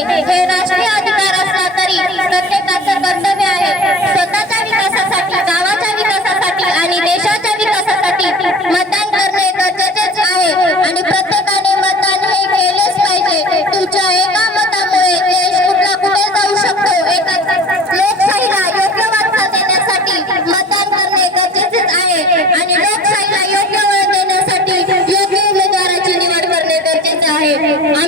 हे राष्ट्रीय अधिकार असला तरी प्रत्येकाचं कर्तव्य आहे स्वतःच्या विकासासाठी गावाच्या विकासासाठी आणि देशाच्या विकासासाठी मतदान करणे गरजेचेच आहे. आणि प्रत्येकाने मतदान हे केलेच पाहिजे. तुमच्या एका मतामुळे देश कुठला कुठे जाऊ शकतो? एका लोकशाहीला योग्य वारसा देण्यासाठी मतदान करणे गरजेचेच आहे. आणि लोकशाहीला योग्य वळ देण्यासाठी योग्य उमेदवाराची निवड करणे गरजेचे आहे.